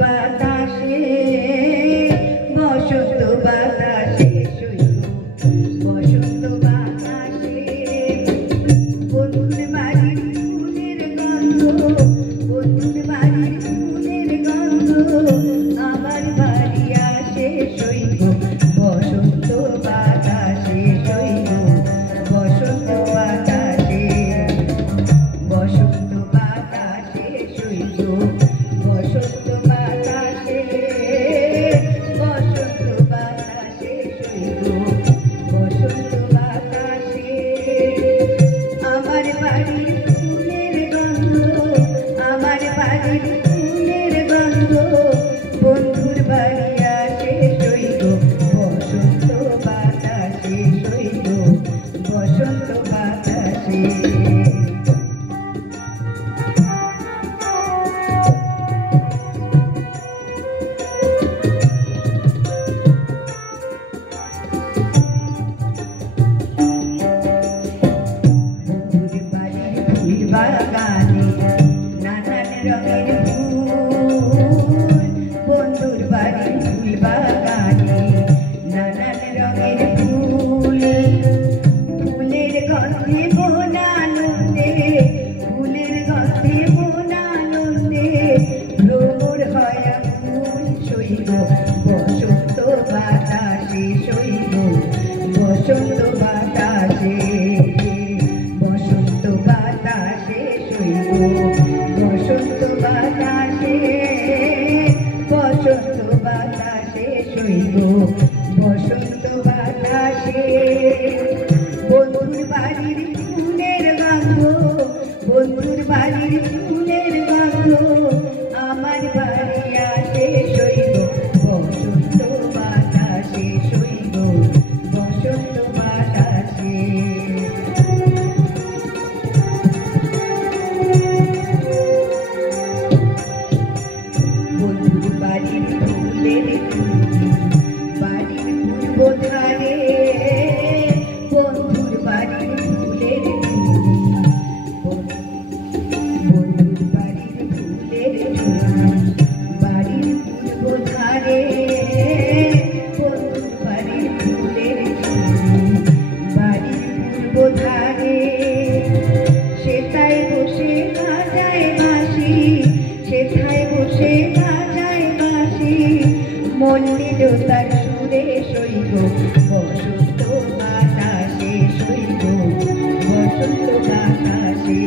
বাতাসে বসন্ত বাতাসে বসন্ত বাতাসে বন্ধুর বাড়ির ফুলের গন্ধ বন্ধুর বাড়ির ফুলের গন্ধ আমার বাড়ি আসে সইব বসন্ত বাতাসে সইব বসন্ত বাতাসে বসন্ত বাতাসে সইব বসন্ত বাতাসে বসন্ত বাতাসে সইব বসন্ত বাতাসে আমার বাড়ির ফুলের গন্ধ আমার বাড়ির ফুলের গন্ধ বন্ধুর বাড়ি আসে সইব বসন্ত বাতাসে সইব বসন্ত বাতাসে বাগানে নানান রঙের ফুল বন্ধুর বাড়ির ফুল বাগানে নানান রঙের ফুল ফুলের গন্ধে মন আনন্দে ফুলের গন্ধে মন আনন্দে ভ্রমর হয় ফুল সইব বসন্ত বাতাসে সইব বসন্ত বাতাসে বসন্ত বাতাসে সইব বসন্ত বাতাসে বসন্ত বাতাসে সইব বসন্ত বাতাসে বন্ধুর বাড়ির ফুলের গন্ধ বন্ধুর বাড়ির ফুলের গন্ধ আমার বাড়ি আসে সইব বসন্ত বাতাসে সইব বসন্ত বাতাসে বন্ধুর বাড়ির ফুলের বাড়ির পূর্ব ধারে বন্ধুর বাড়ির ফুলের বন্ধুর বাড়ির ফুলের বাড়ির পূর্ব ধারে বন্ধুর বাড়ির ফুলের বাড়ির পূর্ব ধারে সেটাই বসে বাজায় বাঁশি সেটাই বসে বাজায় বাঁশি মল্লির তার সুরে সইব বসন্ত বাতাসে সইব বসন্ত বাতাসে